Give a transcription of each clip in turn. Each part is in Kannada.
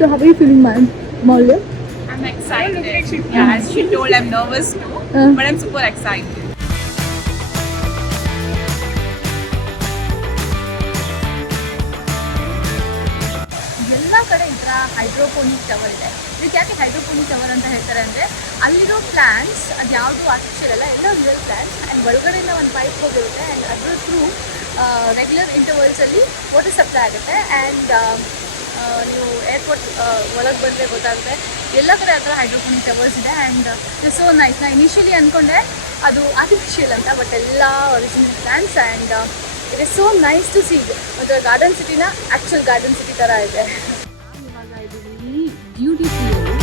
So how are you feeling, Molly? I'm excited. Yeah, as she told, I'm nervous too, but I'm super excited. ಎಲ್ಲ ಕಡೆ ಈ ಥರ ಹೈಡ್ರೋಪೋನಿಕ್ ಟವರ್ ಇದೆ. ಇದಕ್ಕೆ ಯಾಕೆ ಹೈಡ್ರೋಪೋನಿಕ್ ಟವರ್ ಅಂತ ಹೇಳ್ತಾರೆ ಅಂದರೆ ಅಲ್ಲಿರೋ ಪ್ಲಾಂಟ್ಸ್ ಅದು ಯಾವುದು ಆರ್ಟಿಫಿಷಿಯಲ್ ಅಲ್ಲ, ಎಲ್ಲ ರಿಯಲ್ ಪ್ಲಾಂಟ್ಸ್. ಆ್ಯಂಡ್ ಒಳಗಡೆಯಿಂದ ಒಂದು ಪೈಪ್ ಹೋಗಿರುತ್ತೆ ಆ್ಯಂಡ್ ಅದ್ರ ಥ್ರೂ ರೆಗ್ಯುಲರ್ ಇಂಟರ್ವಲ್ಸಲ್ಲಿ ವಾಟರ್ ಸಪ್ಲೈ ಆಗುತ್ತೆ. ಆ್ಯಂಡ್ ನೀವು ಏರ್ಪೋರ್ಟ್ ಒಳಗೆ ಬಂದರೆ ಗೊತ್ತಾಗುತ್ತೆ ಎಲ್ಲ ಕಡೆ ಆ ಥರ ಹೈಡ್ರೋಪೋನಿಕ್ ಟವರ್ಸ್ ಇದೆ. And it's so nice. ನಾನು ಇನಿಷಿಯಲಿ ಅಂದ್ಕೊಂಡೆ ಅದು ಆರ್ಟಿಫಿಷಿಯಲ್ ಅಂತ, ಬಟ್ ಎಲ್ಲ original plants. And it is so nice to see. ಒಂಥರ ಗಾರ್ಡನ್ ಸಿಟಿನ ಆ್ಯಕ್ಚುಯಲ್ ಗಾರ್ಡನ್ ಸಿಟಿ ಥರ ಇದೆ. ಇವಾಗ ಇದೀವಿ ಡ್ಯೂಟಿ ಫ್ರೀಯಲ್ಲಿ.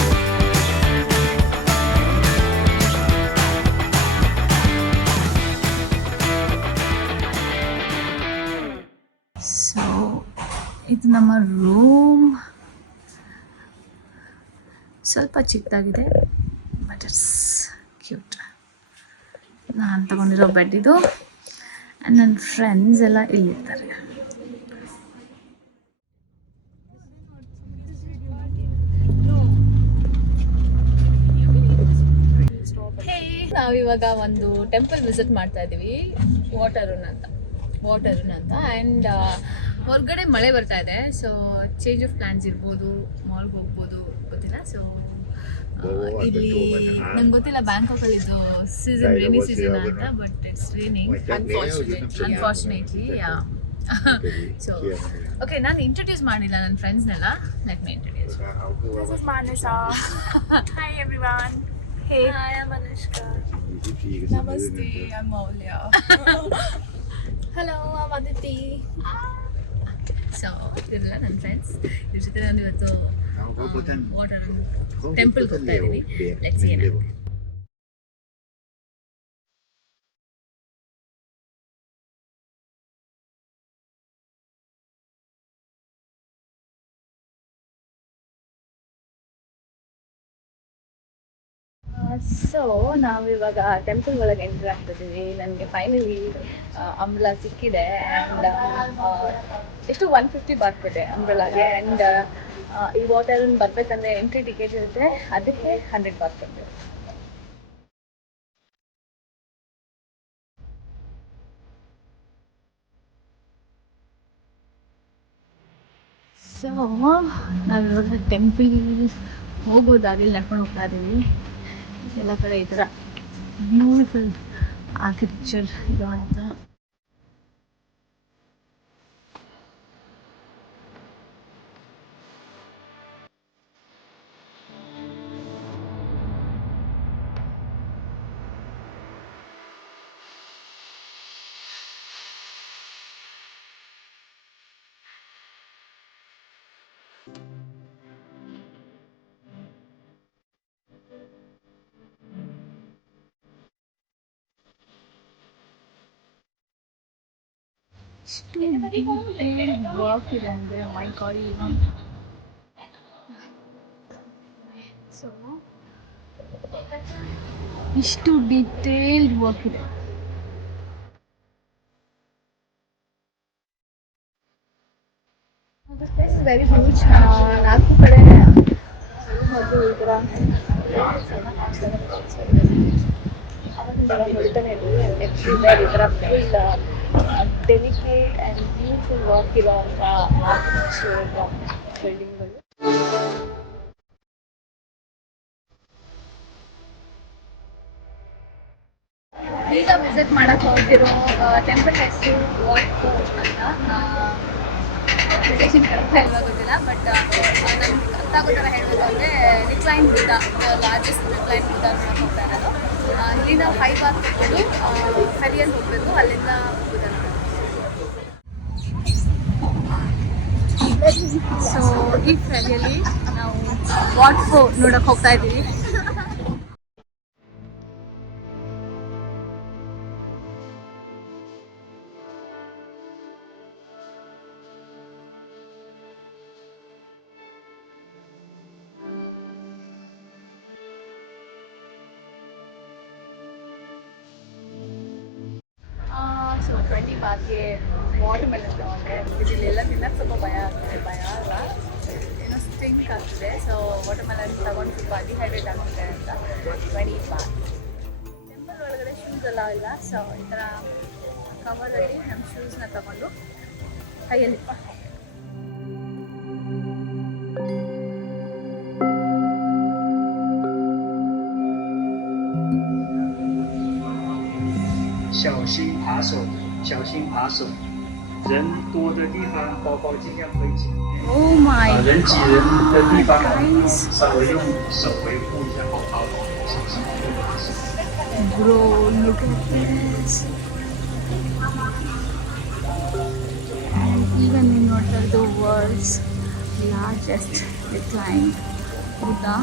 ಸೊ ಇದು ನಮ್ಮ ರೂಮ್. ಸ್ವಲ್ಪ ಚಿಕ್ಕದಾಗಿದೆ ಬಟ್ ಇಟ್ಸ್ ಕ್ಯೂಟ್. ನಾನು ತಗೊಂಡಿರೋ ಬೆಡ್ ಇದು. ಆ್ಯಂಡ್ ನನ್ನ ಫ್ರೆಂಡ್ಸ್ ಎಲ್ಲ ಇಲ್ಲಿರ್ತಾರೆ. ನಾವಿವಾಗ ಒಂದು ಟೆಂಪಲ್ ವಿಸಿಟ್ ಮಾಡ್ತಾ ಇದ್ದೀವಿ, ವಾಟರೂನ್ ಅಂತ. ಆ್ಯಂಡ್ ಹೊರಗಡೆ ಮಳೆ ಬರ್ತಾ ಇದೆ. ಸೊ ಚೇಂಜ್ ಆಫ್ ಪ್ಲಾನ್ಸ್ ಇರ್ಬೋದು, ಮಾಲ್ಗೆ ಹೋಗ್ಬೋದು, ಗೊತ್ತಿಲ್ಲ. ಸೊ ಇಲ್ಲಿ ನಂಗೆ ಗೊತ್ತಿಲ್ಲ ಬ್ಯಾಂಕಾಕಲ್ಲಿ ಇದು ಸೀಸನ್ ರೇನಿ ಸೀಸನ್ ಅಂತ, but it's raining unfortunately. So okay, ನಾನು ಇಂಟ್ರೊಡ್ಯೂಸ್ ಮಾಡಿಲ್ಲ ನನ್ನ ಫ್ರೆಂಡ್ಸ್ನೆಲ್ಲ. Let me introduce. This is Manasa. Hi everyone. Hey. Hi, I'm Anushka. Namaste, I'm Maulya. Hello, I'm Aditi. So ಇದೆಲ್ಲ ನನ್ನ ಫ್ರೆಂಡ್ಸ್. ಇದ್ರ ಜೊತೆ ನಾನು ಇವತ್ತು ವಾಟರ್ ಟೆಂಪಲ್ಗೆ ಹೋಗ್ತಾ ಇದ್ದೀವಿ. ಲೆಟ್ಸ್ ಸಿ ಏನಾಗುತ್ತೆ. ಸೊ ನಾವಿವಾಗ ಟೆಂಪಲ್ ಒಳಗೆ ಎಂಟ್ರ್ ಆಗ್ತಿದ್ದೀವಿ. ನನಗೆ ಫೈನಲಿ ಅಂಬ್ರೆಲಾ ಸಿಕ್ಕಿದೆ. ಆ್ಯಂಡ್ ಎಷ್ಟು 150 ಬಾರ್ಕೊಟ್ಟೆ ಅಂಬ್ರೆಲಾಗೆ. ಆ್ಯಂಡ್ ಈ ವಾಟರ್ ಬರ್ಬೇಕಂದ್ರೆ ಎಂಟ್ರಿ ಟಿಕೆಟ್ ಇರುತ್ತೆ, ಅದಕ್ಕೆ 100 ಬಾರ್ಕೊಟ್ಟೆ. ಸೊ ನಾವಿವಾಗ ಟೆಂಪಲ್ ಹೋಗೋ ದಾರಿಯಲ್ಲಿ ನಡ್ಕೊಂಡು ಹೋಗ್ತಾ ಇದ್ದೀವಿ. ಎಲ್ಲ ಕಡೆ ಈ ಥರ ಬ್ಯೂಟಿಫುಲ್ ಆರ್ಕಿಟೆಕ್ಚರ್ ಇದು ಅಂತ. ವರ್ಕ್ ಇದೆ ಅಂದರೆ ಮೈ ಗಾಡ್. ಸೊ ಇಷ್ಟು ಡಿಟೇಲ್ಡ್ ವರ್ಕ್ ಇದೆ. The space is very huge. 4 ಕಡೆ ಮತ್ತು ಈ ಥರ ಹೊಡಿತಾನೆ ಇದ್ದೀವಿ. ಎವ್ರಿವೇರ್ ಈ ಥರ full delicate and beautiful work ಇರೋವಂಥ ಆರ್ಕಿಟೆಕ್ಚರ್ ಬಿಲ್ಡಿಂಗ್ಗಳು. ಈಗ ವಿಸಿಟ್ ಮಾಡೋಕ್ಕೆ ಹೋಗ್ತಿರೋ ಟೆಂಪಲ್ ಹೆಸರು ವಾಟ್ ಅಂತ. ಮೆಡಿಟೇಷನ್ ಕರೆಕ್ಟ್ ಇಲ್ವಾ ಗೊತ್ತಿಲ್ಲ, ಬಟ್ ನಮ್ಗೆ ಅರ್ಥ ಆಗೋ ಥರ ಹೇಳಬೇಕು ಅಂದರೆ recline Buddha, largest recline Buddha ನೋಡೋಕೆ ಹೋಗ್ತಾ ಇರೋದು. ಇಲ್ಲಿಂದ 5 ಆಗ್ತಿದ್ದು ಫೆರಿಯಲ್ಲಿ ಹೋಗಬೇಕು, ಅಲ್ಲಿಂದ ಹೋಗೋದನ್ನ. ಸೊ ಈ ಫೆರಿಯಲ್ಲಿ ನಾವು ವಾಟರ್ಫೋ ನೋಡಕ್ಕೆ ಹೋಗ್ತಾ ಇದ್ದೀವಿ. ಸೊ 20 ಬಾತ್ಗೆ ವಾಟರ್ ಮೆಲನ್ ತಗೊಂಡೆ. ಇಲ್ಲೆಲ್ಲ ತಿನ್ನಕ್ಕೆ ಸ್ವಲ್ಪ ಭಯ ಆಗ್ತದೆ, ಭಯ ಅಲ್ಲ, ಏನೋ ಸ್ಟಿಂಕ್ ಆಗ್ತದೆ. ಸೊ ವಾಟರ್ ಮೆಲನ್ ತಗೊಂಡು ಸ್ವಲ್ಪ ಡಿಹೈಡ್ರೇಟ್ ಆಗುತ್ತೆ ಅಂತ 20 ಬಾತ್. ಟೆಂಪಲ್ ಒಳಗಡೆ ಶೂಸ್ ಎಲ್ಲ ಇಲ್ಲ, ಸೊ ಈ ಥರ ಕವರಲ್ಲಿ ನಮ್ಮ ಶೂಸ್ನ ತಗೊಂಡು ಕೈಯಲ್ಲಿ ಇಟ್ಕೊಂಡು 小心扒手，小心扒手。人多的地方，包包尽量背紧。 Oh my人挤人的地方， guys. 稍微用手维护一下包包，小心被扒手。 Bro, look at this. And even in what are the world's largest reclined Buddha.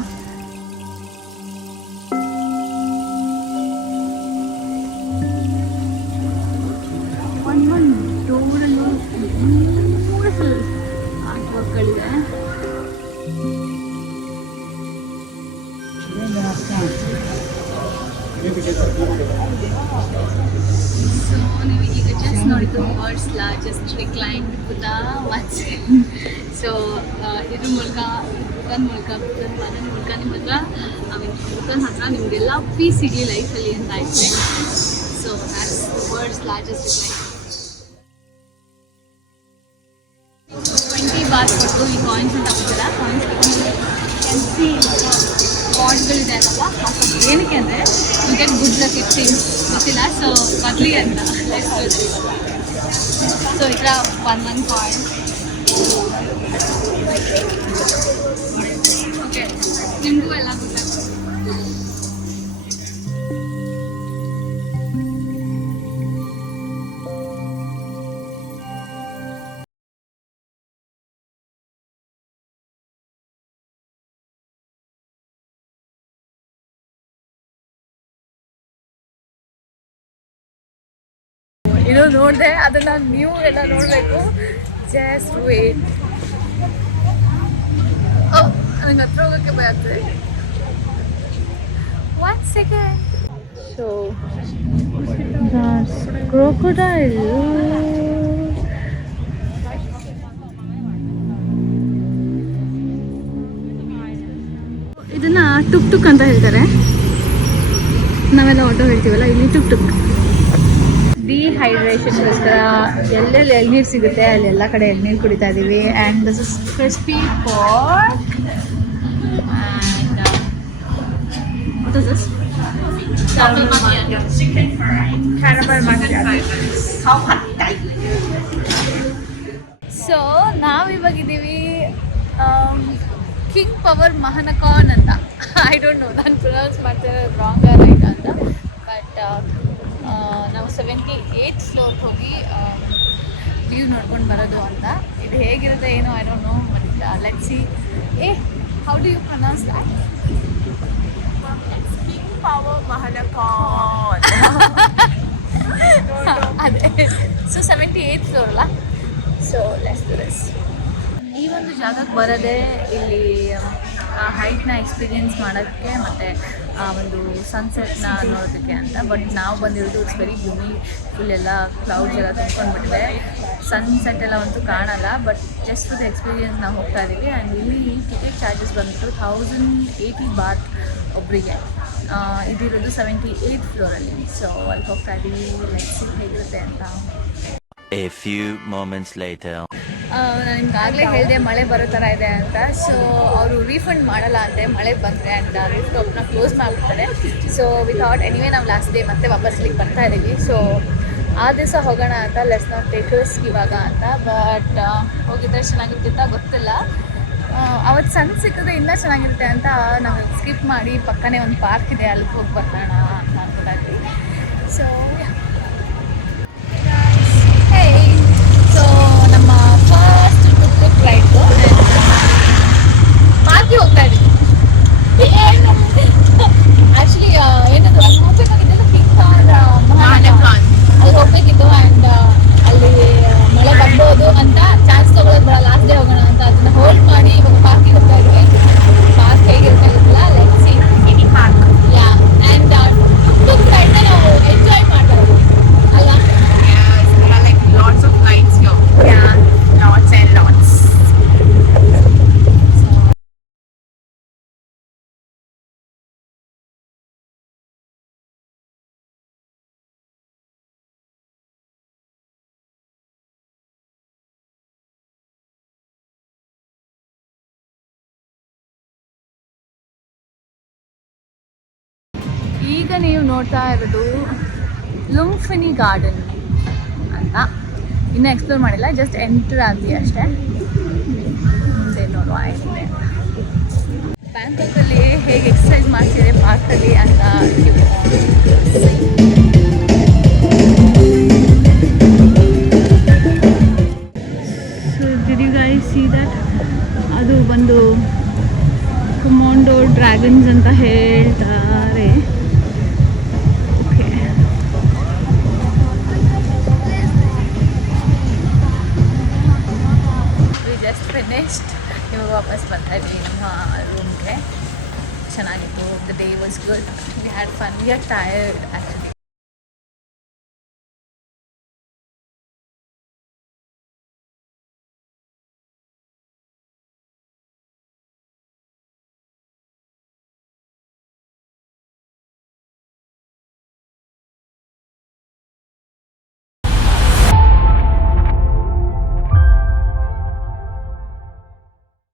One ಡೋರಲ್ಲೂ ಬ್ಯೂಟಿಫುಲ್ ಆರ್ಟ್ ವರ್ಕ್ಗಳಿದೆ. ಸೊ ನೀವು ಈಗ ಜಸ್ಟ್ ನೋಡಿದ್ದು world's largest reclined Buddha watch. So ಇದ್ರ ಮೂಲಕ ಬುದ್ಧನ ಮೂಲಕ ನಿಮ್ಮ ಹತ್ರ ಬುದ್ಧನ ಹತ್ರ ನಿಮಗೆಲ್ಲ ಪೀಸ್ ಸಿಗಲಿ ಲೈಫಲ್ಲಿ ಅಂತ ಆಯ್ತು. So that's world's largest recline. 20 baht ಕೊಟ್ಟು ಈ ಕಾಯಿನ್ಸ್ ತಗೋತೀರಾ. ಕಾಯಿನ್ಸ್ ಎನ್ಸಿ ಪಾಟ್ಗಳಿದೆ ಅಲ್ವಾ, ಏನಕ್ಕೆ ಅಂದರೆ you get good luck it seems, ಗೊತ್ತಿಲ್ಲ. ಸೊ ಬರಲಿ ಅಂತ ಸೊ ಈ ಥರ ಒಂದೊಂದು ಕಾಯಿನ್. ಓಕೆ, ನಿಮಗೂ ಎಲ್ಲ ಗೊತ್ತಾಗುತ್ತೆ. ಏನೋ ನೋಡಿದೆ, ಅದನ್ನು ನೀವು ಎಲ್ಲ ನೋಡಬೇಕು. Just wait. ನನಗೆ ಹತ್ರ ಹೋಗೋಕ್ಕೆ ಭಯ ಆಗ್ತದೆ. 1 second. So crocodile. ಇದನ್ನ ಟುಕ್ ಟುಕ್ ಅಂತ ಹೇಳ್ತಾರೆ. ನಾವೆಲ್ಲ ಆಟೋ ಹೇಳ್ತೀವಲ್ಲ, ಇಲ್ಲಿ ಟುಕ್ ಟುಕ್. ಡಿಹೈಡ್ರೇಷನ್ಗೋಸ್ಕರ ಎಲ್ಲೆಲ್ಲಿ ಎಳ್ನೀರು ಸಿಗುತ್ತೆ ಅಲ್ಲೆಲ್ಲ ಕಡೆ ಎಳ್ನೀರು ಕುಡಿತಾ ಇದ್ದೀವಿ. And this is crispy park. And what is this? So ನಾವಿವಾಗಿದ್ದೀವಿ ಕಿಂಗ್ ಪವರ್ ಮಹನಕಾನ್ ಅಂತ. ಐ ಡೋಂಟ್ ನೋ ನಾನು ಪ್ರೊನೌನ್ಸ್ ಮಾಡ್ತಿರೋದು ರಾಂಗ್ ರೈಟ್ ಅಂತ. ಬಟ್ ನಾವು 78th ಫ್ಲೋರ್ಗೆ ಹೋಗಿ ವ್ಯೂ ನೋಡ್ಕೊಂಡು ಬರೋದು ಅಂತ. ಇದು ಹೇಗಿರುತ್ತೆ ಏನೋ I don't know, but let's see. How do you pronounce that? King power Mahanakhon. ಅದೇ. ಸೊ 78th ಫ್ಲೋರ್ ಅಲ್ಲ. So let's do this. ಈ ಒಂದು ಜಾಗಕ್ಕೆ ಬರೋದೇ ಇಲ್ಲಿ ಹೈಟ್ನ ಎಕ್ಸ್ಪೀರಿಯೆನ್ಸ್ ಮಾಡೋಕ್ಕೆ ಮತ್ತು ಆ ಒಂದು ಸನ್ಸೆಟ್ನ ನೋಡೋದಕ್ಕೆ ಅಂತ. ಬಟ್ ನಾವು ಬಂದಿರೋದು ಇಟ್ಸ್ ವೆರಿ ಗ್ಲೂಮಿ, ಫುಲ್ ಎಲ್ಲ ಕ್ಲೌಡ್ಸ್ ಎಲ್ಲ ತುಂಬ್ಕೊಂಡ್ಬಿಟ್ಟಿದೆ. ಸನ್ಸೆಟ್ ಎಲ್ಲ ಅಂತೂ ಕಾಣಲ್ಲ. But just for the experience ನಾವು ಹೋಗ್ತಾ ಇದ್ದೀವಿ. ಆ್ಯಂಡ್ ಇಲ್ಲಿ ಟಿಕೆಟ್ ಚಾರ್ಜಸ್ ಬಂದ್ಬಿಟ್ಟು 1080 ಬಾತ್ ಒಬ್ಬರಿಗೆ. ಇದಿರೋದು 78th ಫ್ಲೋರಲ್ಲಿ. ಸೊ ಅಲ್ಲಿ ಹೋಗ್ತಾ ಇದ್ದೀವಿ, ಲೆಟ್ಸ್ ಸಿ ಹೇಗಿರುತ್ತೆ ಅಂತ. A few moments later. ನಾನು ನಿಮ್ಗೆ ಆಗಲೇ ಹೇಳಿದೆ ಮಳೆ ಬರೋ ಥರ ಇದೆ ಅಂತ. ಸೊ ಅವರು ರೀಫಂಡ್ ಮಾಡಲ್ಲ ಅಂತೆ ಮಳೆ ಬಂದರೆ, ಆ್ಯಂಡ್ ರೂಫ್ ಟಾಪ್ನ ಕ್ಲೋಸ್ ಮಾಡಿಬಿಡ್ತಾರೆ. ಸೊ ವಿಥೌಟ್ ಎನಿವೇ ನಾವು ಲಾಸ್ಟ್ ಡೇ ಮತ್ತೆ ವಾಪಸ್ ಇಲ್ಲಿಗೆ ಬರ್ತಾ ಇದ್ದೀವಿ. ಸೊ ಆ ದಿವಸ ಹೋಗೋಣ ಅಂತ, ಲೆಟ್ಸ್ ನಾಟ್ ಟೇಕ್ ರಿಸ್ಕ್ ಇವಾಗ ಅಂತ. ಬಟ್ ಹೋಗಿದ್ರೆ ಚೆನ್ನಾಗಿರ್ತಿತ್ತ ಗೊತ್ತಿಲ್ಲ. ಅವತ್ತು ಸನ್ ಸಿಕ್ಕಿದ್ರೆ ಇನ್ನೂ ಚೆನ್ನಾಗಿರುತ್ತೆ ಅಂತ ನಾವು ಸ್ಕಿಪ್ ಮಾಡಿ ಪಕ್ಕನೇ ಒಂದು ಪಾರ್ಕ್ ಇದೆ ಅಲ್ಲಿಗೆ ಹೋಗಿ ಬರೋಣ ಅಂತ ಅನ್ಕೊಂಡ್ವಿ. ಸೊ ಹೇ, ಸೊ ನಮ್ಮ ಫಸ್ಟ್ ಟ್ರಿಪ್ ರೈಟು ಪಾರ್ಕಿಗೆ ಹೋಗ್ತಾ ಇದ್ದೀವಿ. ಆ್ಯಕ್ಚುಲಿ ಏನದು ಅಲ್ಲಿ ಹೋಗ್ಬೇಕಾಗಿದ್ದು ಪಿಂಕಾರ್ ಅಲ್ಲಿ ಹೋಗ್ಬೇಕಿತ್ತು. ಆ್ಯಂಡ್ ಅಲ್ಲಿ ಮಳೆ ಬರ್ಬೋದು ಅಂತ ಚಾನ್ಸ್ ತೊಗೊಳೋದು ಬೇಡ, ಲಾಸ್ಟ್ ಡೇ ಹೋಗೋಣ ಅಂತ ಅದನ್ನ ಹೋಲ್ಡ್ ಮಾಡಿ ಇವಾಗ ಪಾರ್ಕಿಗೆ ಹೋಗ್ತಾ ಇದ್ವಿ. ಪಾರ್ಕ್ ಹೇಗಿರುತ್ತೆ ಗೊತ್ತಿಲ್ಲ, let's see. Mini park yeah. And tuk ರೈಡ್ನ ನಾವು ಎಂಜಾಯ್ ಮಾಡ್ಬೋದು ಅಲ್ವಾ? like lots of lights here. Yeah, Lots and lots. ಈಗ ನೀವು ನೋಡ್ತಾ ಇರೋದು ಲುಂಫಿನಿ ಗಾರ್ಡನ್ ಅಂತ. ಇನ್ನೂ ಎಕ್ಸ್ಪ್ಲೋರ್ ಮಾಡಿಲ್ಲ, ಜಸ್ಟ್ ಎಂಟರ್ ಆದ್ವಿ ಅಷ್ಟೇ. ಮುಂದೆ ನೋಡುವ ಏನಿದೆ. ಬ್ಯಾಂಕಾಕಲ್ಲಿ ಹೇಗೆ ಎಕ್ಸಸೈಸ್ ಮಾಡ್ತಿದೆ ಪಾರ್ಕಲ್ಲಿ ಅಂತ. So did you guys see that? ಅದು ಬಂದು ಕಮಾಂಡೋ ಡ್ರ್ಯಾಗನ್ಸ್ ಅಂತ ಹೇಳ್ತಾರೆ. Okay, we just finished. ಇವಾಗ ವಾಪಸ್ ಬರ್ತಾ ಇದ್ವಿ ನಮ್ಮ ರೂಮ್ಗೆ. ಚೆನ್ನಾಗಿತ್ತು. The day was good. We had fun. We are tired actually.